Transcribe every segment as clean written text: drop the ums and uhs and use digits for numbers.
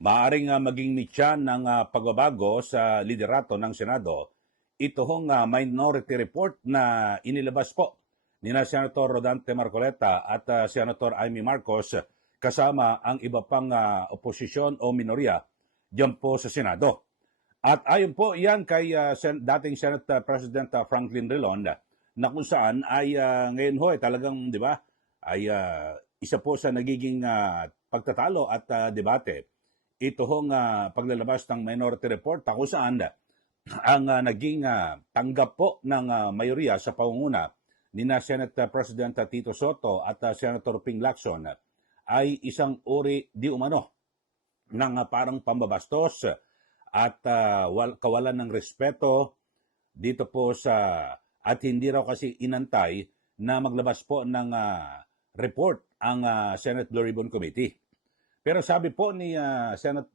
Maaring maging mitya ng pagbabago sa liderato ng Senado ito hong minority report na inilabas po ni Senator Rodante Marcoleta at Senator Amy Marcos kasama ang iba pang oposisyon o minorya diyan po sa Senado. At ayon po yan kay dating Senate President Franklin Drilon na kung saan ay ngayon ho talagang, di ba, ay isa po sa nagiging pagtatalo at debate. Ito hong paglalabas ng minority report kung saan ang naging tanggap po ng mayoriya sa pangunguna ni Senate President Tito Soto at Senator Ping Lacson ay isang uri di umano ng parang pambabastos at kawalan ng respeto dito po sa at hindi raw kasi inantay na maglabas po ng report ang Senate Blue Ribbon Committee. Pero sabi po ni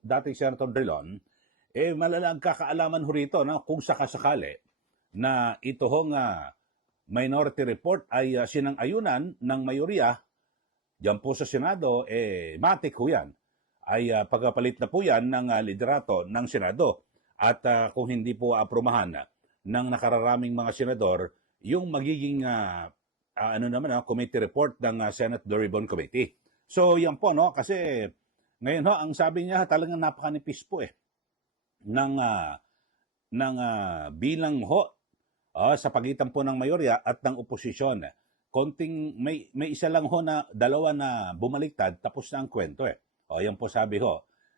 dating Senator Drilon, malalang kakaalaman ho rito kung sakasakali na ito hong minority report ay sinang-ayunan ng mayoriya diyan po sa Senado, matik ho yan. Ay pagpapalit na po yan ng liderato ng Senado. At kung hindi po aprumahan ng nakararaming mga senador, yung magiging committee report ng Senate Blue Ribbon Committee. So yan po, kasi ngayon ang sabi niya talagang napakanipis po ng bilang sa pagitan po ng mayorya at ng oposisyon. Konting may isa lang na dalawa na bumaliktad tapos na ang kwento yan po sabi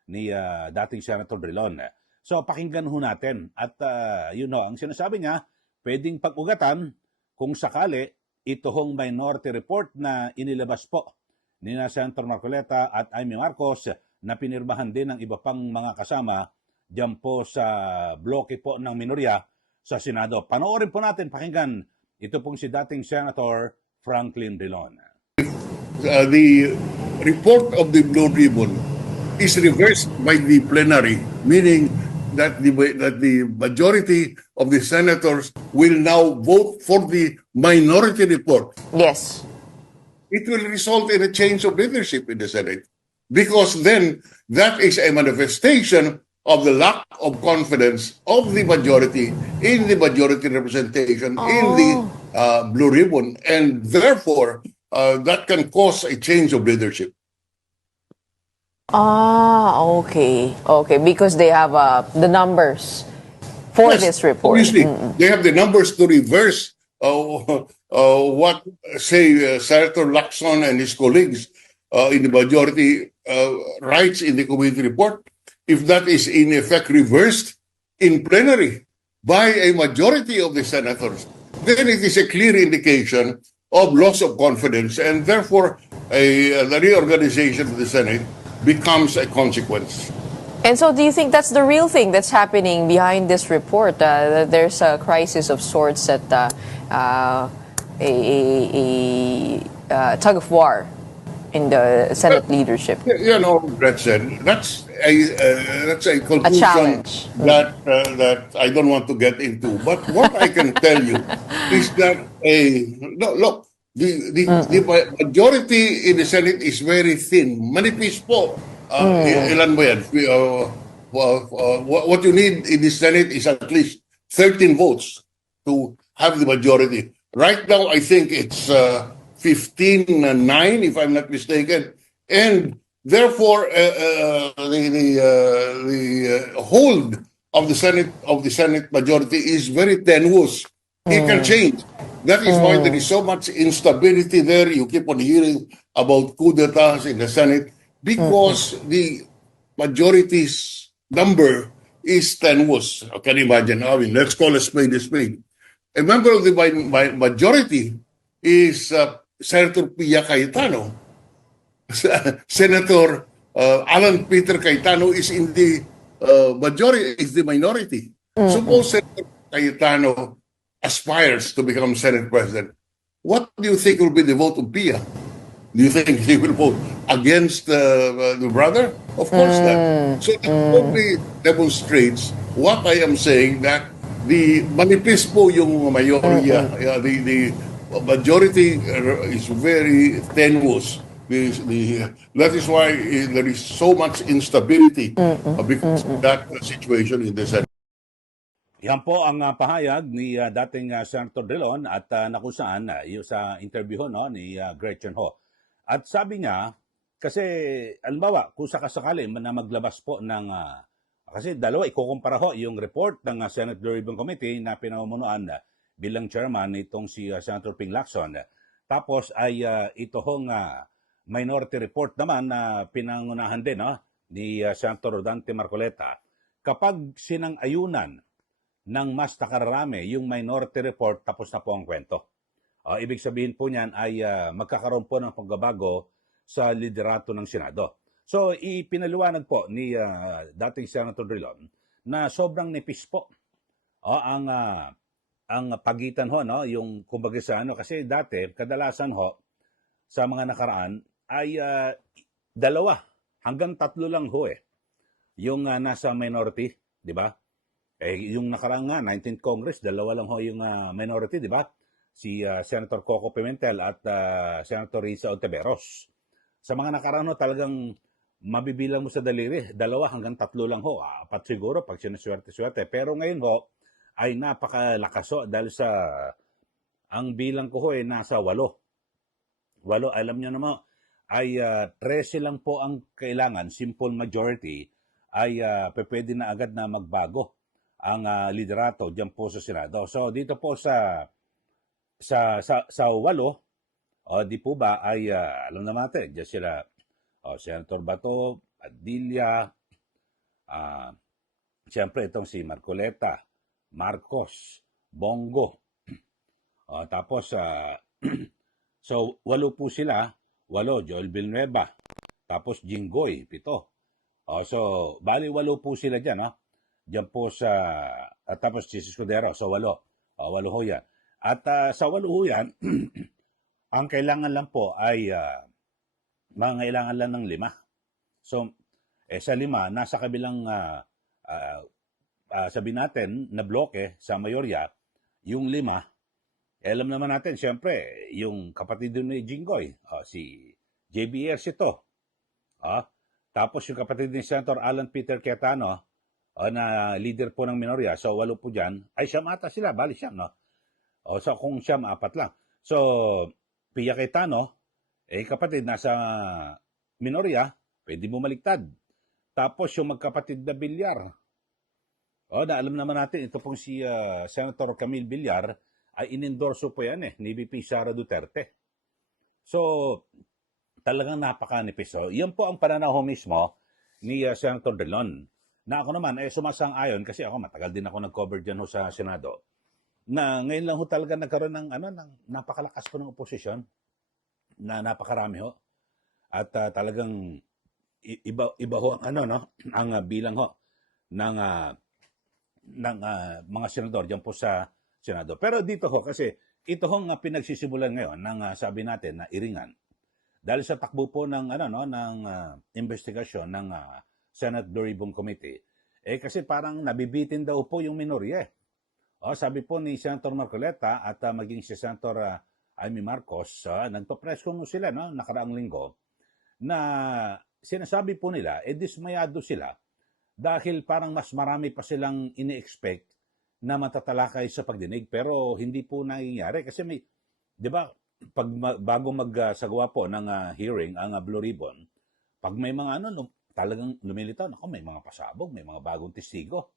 ni dating Senator Drilon. So pakinggan natin at ang sinasabi niya, pwedeng pag-ugatan kung sakali ito hong minority report na inilabas po ni Senator Marcoleta at Amy Marcos na pinirmahan din ng iba pang mga kasama diyan po sa bloke po ng minorya sa Senado. Panoorin po natin, pakinggan, ito pong si dating Senator Franklin Drilon. The report of the Blue Ribbon is reversed by the plenary, meaning that the majority of the senators will now vote for the minority report. Yes. It will result in a change of leadership in the Senate, because then that is a manifestation of the lack of confidence of the majority in the majority representation in the Blue Ribbon, and therefore that can cause a change of leadership. Okay. Because they have the numbers for this report. Obviously, they have the numbers to reverse what, say, Senator Lacson and his colleagues in the majority writes in the committee report. If that is in effect reversed in plenary by a majority of the senators, then it is a clear indication of loss of confidence, and therefore the reorganization of the Senate becomes a consequence. And so do you think that's the real thing that's happening behind this report? There's a crisis of sorts at a tug of war in the Senate leadership. Gretchen, that's a conclusion challenge. that I don't want to get into. But what I can tell you is that the majority in the Senate is very thin. Manipis po. Ilan mo yan? What you need in the Senate is at least 13 votes to have the majority. Right now, I think it's 15-9, if I'm not mistaken, and therefore the hold of the Senate majority is very tenuous. It can change. That is why there is so much instability there. You keep on hearing about coup d'etats in the Senate because the majority's number is tenuous. I can imagine. I mean, let's call a spade a spade. A member of the majority is Senator Pia Cayetano. Senator Alan Peter Cayetano is in the minority. Suppose Senator Cayetano aspires to become Senate President. What do you think will be the vote of Pia? Do you think he will vote against the brother? Of course not. So it only demonstrates what I am saying, that the manipis po yung mayorya, the majority is very tenuous. That is why there is so much instability because of that situation in the Senate. Yan po ang pahayag ni dating Senator Drilon at na kung saan yung sa interview no, ni Gretchen Ho. At sabi niya, kasi alimbawa, kung sakasakali na maglabas po ng, kasi dalawa, ikukumpara ho yung report ng Senate Blue Ribbon Committee na pinamumunuan bilang chairman itong si Senator Ping Lacson. Tapos ay ito hong minority report naman na pinangunahan din ni Senator Rodante Marcoleta. Kapag sinang-ayunan ng mas nakararami yung minority report, tapos na po ang kwento. Ibig sabihin po niyan ay magkakaroon po ng pagbabago sa liderato ng Senado. So, ipinaliwanag po ni dating Senator Drilon na sobrang nipis po ang pagitan ho, no? Yung kumbaga sa kasi dati, kadalasan ho, sa mga nakaraan, ay 2 hanggang 3 lang ho yung nasa minority, di ba? Yung nakaraan nga, 19th Congress, 2 lang ho yung minority, di ba? Si Senator Coco Pimentel at Senator Risa Ontiveros. Sa mga nakaraan ho, talagang mabibilang mo sa daliri, 2 hanggang 3 lang ho. 4 siguro pag sinaswerte-swerte. Pero ngayon ho, ay napakalakas ho dahil sa, ang bilang ko ho nasa 8. 8, alam nyo naman, ay 13 lang po ang kailangan, simple majority, ay pwede na agad na magbago ang liderato diyan po sa Senado. So dito po sa 8, di po ba ay alam naman natin, diyan sila Senator Bato, Padilla, siyempre itong si Marcoleta, Marcos, Bongo. Tapos so 8 po sila, 8 Joel Villanueva, tapos Jinggoy, 7. So bali 8 po sila diyan, diyan po sa, tapos si Escudero, so 8. 8 ho yan. At sa 8 ho yan, ang kailangan lang po ay, kailangan lang ng 5. So, sa 5, nasa kabilang, sabihin natin, na bloke sa mayorya, yung 5, alam naman natin, siyempre, yung kapatid din ni Jinggoy, si JBR ito. Tapos yung kapatid ni Senator Alan Peter Cayetano, na leader po ng minorya, so 8 po dyan, ay siyam ata sila, bali siyam, no? So kung siyam, 4 lang. So, Pia Cayetano, kapatid, nasa minorya, pwede mo maligtad. Tapos yung magkapatid na Villar, na alam naman natin, ito pong si Senator Camille Villar, ay inendorso po yan ni VP Sara Duterte. So, talagang napakanipis. So, yan po ang pananaw mismo ni Senator Drilon. Na ako naman, sumasang-ayon, kasi ako matagal din ako nag-cover dyan sa Senado, na ngayon lang ho talaga nagkaroon ng, ng napakalakas po ng oposisyon, na napakarami ho. At talagang iba ho ang bilang ho ng mga senador dyan po sa Senado. Pero dito ho, kasi ito ho nga pinagsisimulan ngayon ng sabi natin na iringan. Dahil sa takbo po ng, ng investigasyon ng Senate Blue Ribbon Committee, kasi parang nabibitin daw po yung minorya. Sabi po ni Senator Marcoleta at maging si Senator Amy Marcos, nagpa-press con sila nakaraang linggo, na sinasabi po nila, dismayado sila dahil parang mas marami pa silang ini-expect na matatalakay sa pagdinig, pero hindi po nangyayari kasi may, di ba, bago magsagawa po ng hearing ang Blue Ribbon, pag may mga talagang lumilitaw, may mga pasabog, may mga bagong testigo.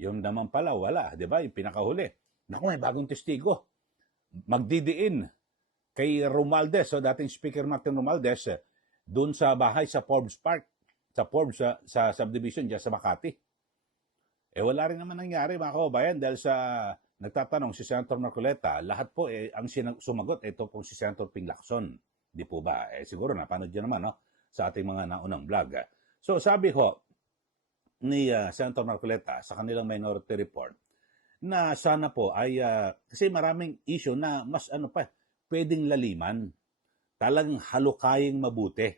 Yung naman pala, wala, di ba? Yung pinakahuli. May bagong testigo. Magdidiin kay Romualdez, dating Speaker Martin Romualdez, doon sa bahay sa Forbes Park, sa Forbes, sa subdivision dyan sa Makati. Wala rin naman nangyari, mga kababayan, dahil sa nagtatanong si Senator Marcoleta, lahat po ang sumagot, ito po si Senator Ping Lacson. Di po ba? Siguro napanood dyan naman sa ating mga naunang vlog. So sabi ho ni Senator Marcoleta sa kanilang minority report na sana po ay, kasi maraming issue na mas pwedeng laliman, talagang halukaying mabuti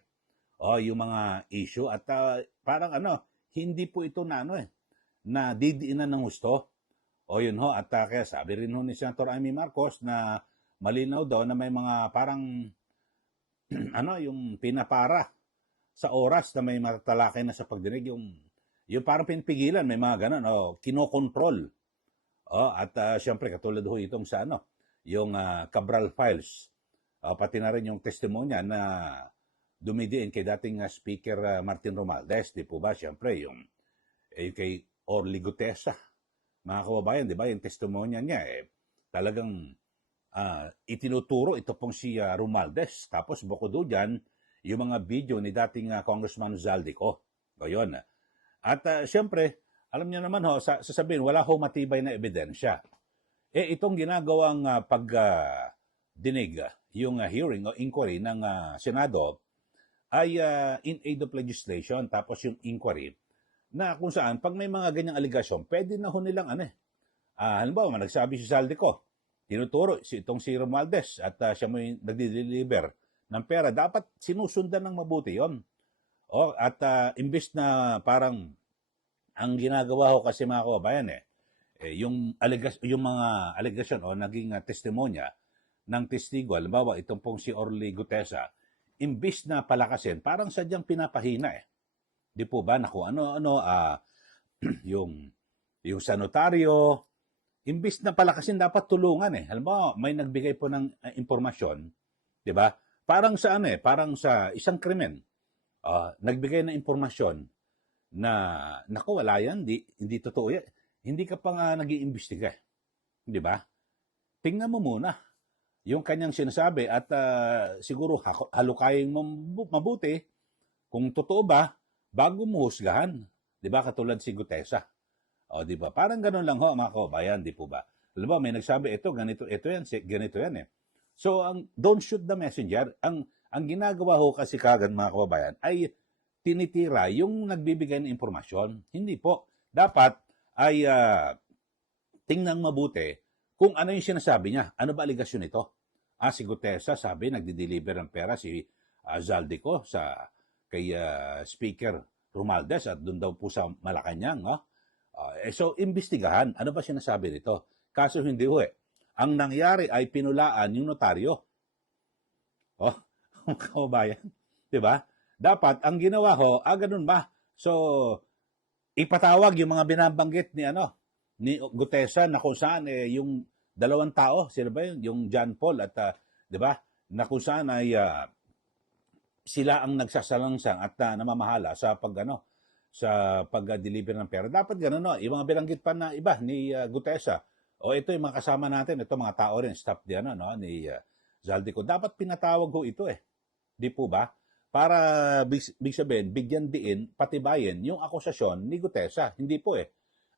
yung mga issue at parang hindi po ito na na didiinan ng gusto. Yun ho, at kaya sabi rin ho ni Senator Amy Marcos na malinaw daw na may mga parang yung pinapara sa oras na may matatalakay na sa pagdinig, yung parang pinipigilan, may mga ganun, kinokontrol. At siyempre, katulad ho itong sa yung Cabral Files, pati na rin yung testimonya na dumidiin kay dating Speaker Martin Romualdez, di po ba? Siyempre, yung kay Orly Gutesa, mga kababayan, di ba? Yung testimonya niya, talagang itinuturo ito pong si Romualdez. Tapos bukod doon dyan, yung mga video ni dating Congressman Zaldico. O yun. At siyempre, alam niyo naman sasabihin, wala ho matibay na ebidensya. Itong ginagawang dinig, yung hearing o inquiry ng Senado, ay in aid of legislation. Tapos yung inquiry, na kung saan, pag may mga ganyang aligasyon, pwede na ho nilang halimbawa, nagsabi si Zaldico, tinuturo itong si Romualdez at siya mo yung nagdi-deliver ng pera, dapat sinusundan ng mabuti yon. At imbis na parang ang ginagawa ko kasi mga kababayan yung mga aligasyon o naging testimonya ng testigo, halimbawa itong pong si Orly Gutesa, imbis na palakasin, parang sadyang pinapahina Di po ba? Naku, yung sa notaryo, imbis na palakasin, dapat tulungan Halimbawa, may nagbigay po ng impormasyon, di ba? Parang sa parang sa isang krimen, nagbigay ng impormasyon na, naku, wala yan, hindi totoo yan. Hindi ka pa nga nag-iimbestiga. Di ba? Tingnan mo muna yung kanyang sinasabi at siguro halukayin mo mabuti kung totoo ba bago mo husgahan. Di ba? Katulad si Gutesa. Di ba? Parang ganun lang mga kababayan, di po ba? Alam mo, may nagsabi, ito ganito yan So, don't shoot the messenger. Ang ginagawa kasi kagad mga kababayan ay tinitira yung nagbibigay ng impormasyon. Hindi po. Dapat ay tingnan mabuti kung ano yung sinasabi niya. Ano ba aligasyon ito? Si Gutesa sabi, nagdi-deliver ng pera si Zaldico kay Speaker Romualdez at doon daw po sa Malacanang. So, imbestigahan. Ano ba sinasabi nito? Kaso hindi Ang nangyari ay pinulaan yung notaryo. Kababayan. Diba? Dapat, ang ginawa ganun ba? So, ipatawag yung mga binabanggit ni Gutesa na kung saan yung dalawang tao, sila ba yun? Yung John Paul at, diba? Na kung saan ay sila ang nagsasalangsang at namamahala sa pag-deliver ng pera. Dapat ganun, Yung mga binanggit pa na iba ni Gutesa. Ito yung mga kasama natin, ito mga tao rin, staff ni Zaldico. Dapat pinatawag ito Di po ba? Para big sabihin, bigyan diin, patibayin yung akusasyon ni Gutesa. Hindi po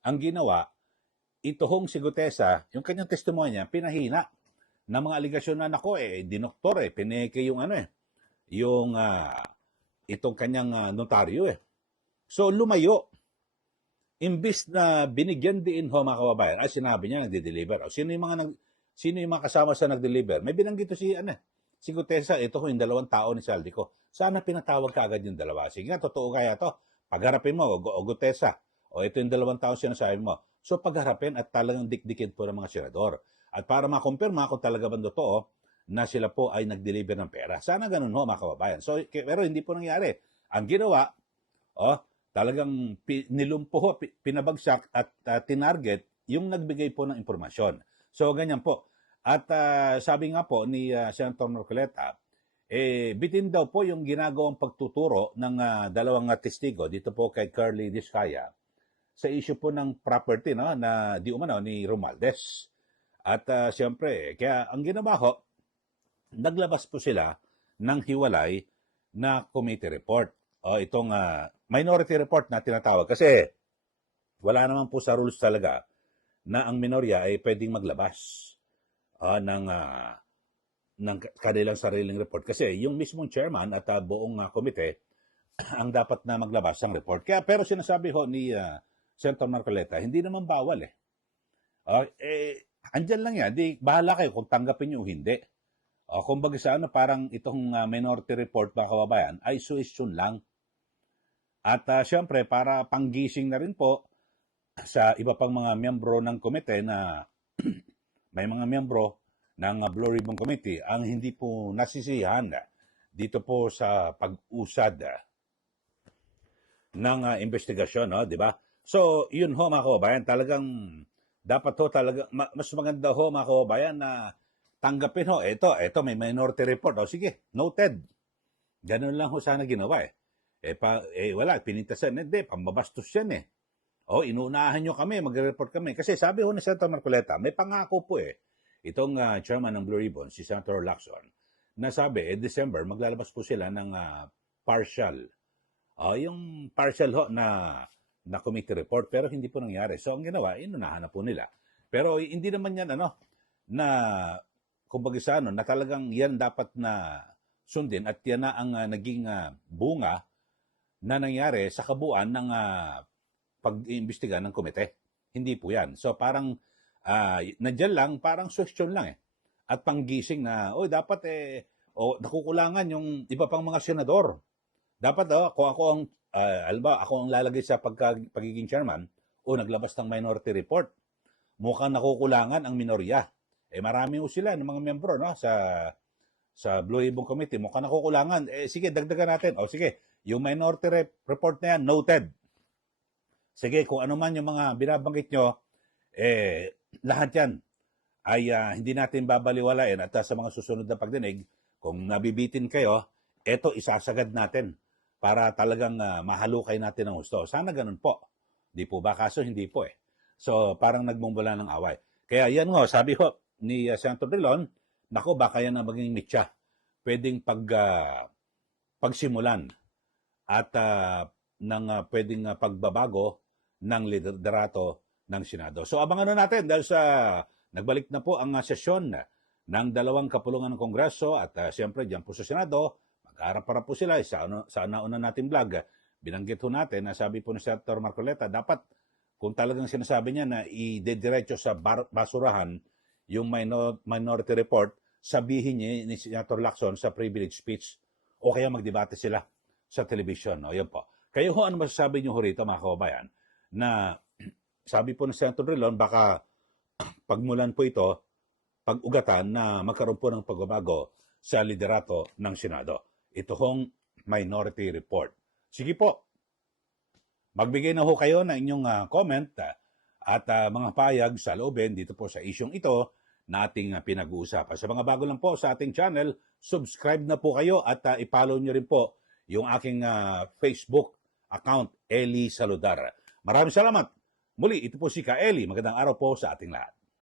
Ang ginawa, ito si Gutesa, yung kanyang testimonya, pinahina ng mga aligasyon na dinoktor pineke yung yung itong kanyang notaryo So, lumayo. Imbis na binigyan diin mga kababayan, ay sinabi niya nagde-deliver. Sino yung mga kasama sa nag-deliver? May binanggit si Gutesa, ito yung dalawang tao ni Zaldico. Sana pinatawag ka agad yung dalawa. Sige nga, totoo kaya to. Pagharapin mo, Gutesa. Ito yung dalawang tao sinasabi mo. So pagharapin at talagang dikdikin po ng mga senador. At para makumpirma kung talaga ba totoo na sila po ay nag-deliver ng pera. Sana ganun mga kababayan. So, pero hindi po nangyari. Ang ginawa, talagang nilumpo pinabagsak at tinarget yung nagbigay po ng impormasyon. So, ganyan po. At sabi nga po ni Senator Marcoleta, bitin daw po yung ginagawang pagtuturo ng dalawang testigo dito po kay Curly Discaya sa issue po ng property na di umano ni Romualdez. At siyempre, kaya ang ginawa naglabas po sila ng hiwalay na committee report. Itong minority report na tinatawag kasi wala naman po sa rules talaga na ang minorya ay pwedeng maglabas ng kanilang sariling report. Kasi yung mismong chairman at buong komite ang dapat na maglabas ng report. Kaya pero sinasabi ni Senator Marcoleta, hindi naman bawal andyan lang yan. Bahala kayo kung tanggapin nyo o hindi. Kumbaga parang itong minority report mga kababayan ay suisyon lang. At syempre, para panggising na rin po sa iba pang mga miyembro ng komite na may mga miyembro ng Blue Ribbon Committee ang hindi po nasisiyahan dito po sa pag-usad ng investigasyon, no, di ba? So, yun ho mga kababayan, talagang dapat ho talaga, mas maganda ho mga kababayan na tanggapin ho, ito may minority report, o sige, noted. Ganun lang ho sana ginawa wala, pinintasan, hindi, pambabastos yan O, inuunahan nyo kami, magre-report kami. Kasi sabi ho ni Senator Marcoleta, may pangako po itong chairman ng Blue Ribbon, si Senator Lacson, na sabi, December, maglalabas po sila ng partial. Yung partial ho na committee report, pero hindi po nangyari. So, ang ginawa, inunahan na po nila. Pero hindi naman yan, na, kumbaga sa na talagang yan dapat na sundin at yan na ang naging bunga na nangyari sa kabuuan ng pag-iimbestiga ng komite. Hindi po yan. So, parang nandyan lang, parang suggestion lang At panggising na, dapat nakukulangan yung iba pang mga senador. Dapat kung ako ang, ako ang lalagay sa pagiging chairman, naglabas ng minority report. Mukhang nakukulangan ang minorya. Marami ho sila ng mga miyembro sa Blue Ribbon Committee. Mukhang nakukulangan. Sige, dagdagan natin. Sige, yung minority report na yan, noted. Sige, kung ano man yung mga binabanggit nyo, lahat yan ay hindi natin babaliwalain at sa mga susunod na pagdinig, kung nabibitin kayo, eto isasagad natin para talagang mahalukay natin ang gusto. Sana ganun po. Di po ba? Kaso hindi po So, parang nagmumula ng away. Kaya yan sabi ho ni Senator Drilon, nako, baka yan ang maging mitya. Pwedeng pagsimulan at pwedeng pagbabago ng liderato ng Senado. So, abangan natin dahil nagbalik na po ang sesyon ng dalawang kapulungan ng Kongreso at siyempre dyan po sa Senado, mag-aarap para po sila. Sa nauna natin vlog, binanggit ho natin na sabi po ni Senator Marcoleta, dapat kung talagang sinasabi niya na idediretso sa basurahan yung minority report, sabihin niya ni Senator Lacson sa privilege speech o kaya magdebate sila sa television. Yan po. Kayo ano masasabi niyo rito mga kababayan na sabi po ni Senator Drilon, baka pagmulan po ito, pag-ugatan na magkaroon po ng pagbabago sa liderato ng Senado. Ito hong minority report. Sige po, magbigay na ho kayo ng inyong comment at mga payag sa loobin dito po sa isyong ito na ating pinag-uusapan. Sa mga bago lang po sa ating channel, subscribe na po kayo at i-follow nyo rin po yung aking Facebook account, Eli Saludar. Maraming salamat. Muli, ito po si Ka Eli. Magandang araw po sa ating lahat.